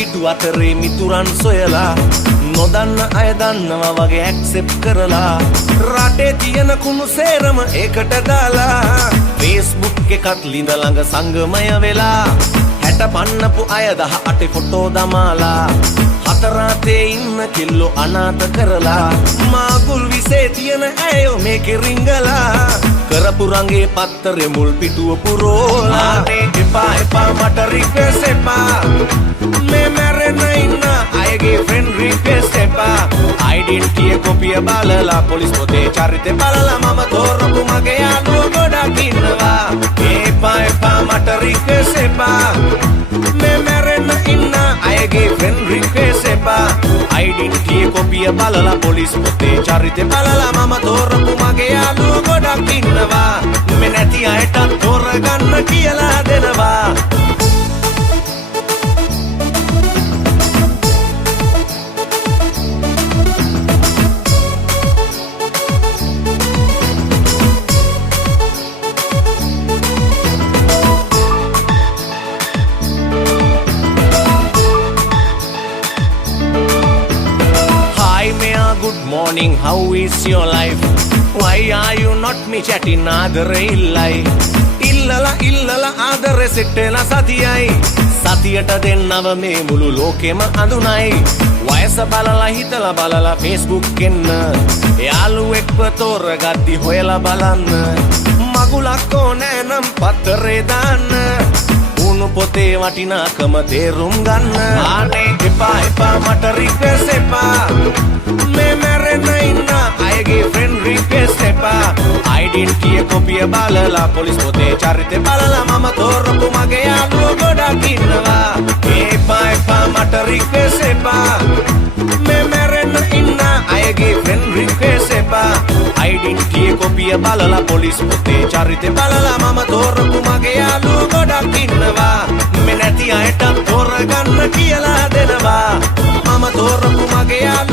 පිටු අතරේ මිතුරන් සොයලා නොදන්න අය දන්නවා වගේ ඇක්සෙප්ට් කරලා රටේ තියෙන කුණු සේරම ඒකට දාලා Facebook එකත් ලිඳ ළඟ සංගමය වෙලා 60 පන්නපු අය 18 ෆොටෝ දමාලා හතරාතේ ඉන්න කිල්ලෝ අනාථ කරලා මාගුල් විසේ තියෙන ඇයෝ මේකේ රිංගලා කරපු රංගේ පත්තරේ මුල් පිටුව පුරෝලා එපා එපා මට රික්වෙස්ට් එපා මේ මැරෙන්න ඉන්න අයගේ ෆ්‍රෙන්ඩ් රික්වෙස්ට් එපා ඩෙන්ටිටි කොපිය බලලා පොලිස් පොතේ චරිතේ බලලා මම තෝරපු මගේ යාළුවෝ ගොඩක් ඉන්නවා එපා එපා මට රික්වෙස්ට් එපා මේ මැරෙන්න ඉන්න අයගේ ෆ්‍රෙන්ඩ් රික්වෙස්ට් එපා ඩෙන්ටිටි කොපිය බලලා පොලිස් පොතේ චරිතේ බලලා මම තෝරපු මගේ යාළුවෝ ගොඩක් ඉන්නවා මේ නැති අයට තෝරගන්න කියලා දෙනවා Good morning, how is your life? Why are you not me chatting ආදරේ ඉල්ලලා ආදරේ සිටලා සතියයි සතියට දෙන්නව මේ මුළු ලෝකෙම අඳුනයි වයස බලලා හිතලා බලලා Facebook එන්න යාළුවෙක්ව තෝරගද්දි හොයලා බලන්න මගුලක් ඕනෑ නම් පත්තරේ දාන්න උණු පොතේ වටිනාකම තේරුම් ගන්න ආනේ එපා එපා මට රික්වෙස්ට් එපා මේ මැරෙන්න ඉන්න අයගේ ෆ්‍රෙන්ඩ් රික්වෙස්ට් එපා ඩෙන්ටිටි කොපිය බලලා පොලිස් පොතේ චරිතේ බලලා මම තෝරපු මගේ යාළුවෝ ගොඩක් ඉන්නවා එපා එපා මට රික්වෙස්ට් එපා මේ මැරෙන්න ඉන්න අයගේ ෆ්‍රෙන්ඩ් රික්වෙස්ට් එපා ඩෙන්ටිටි කොපිය බලලා පොලිස් පොතේ චරිතේ බලලා මම තෝරපු මගේ යාළුවෝ ගොඩක් ඉන්නවා මේ නැති අයට තෝරගන්න කියලා දෙනවා මම තෝරපු මගේ යාළුවෝ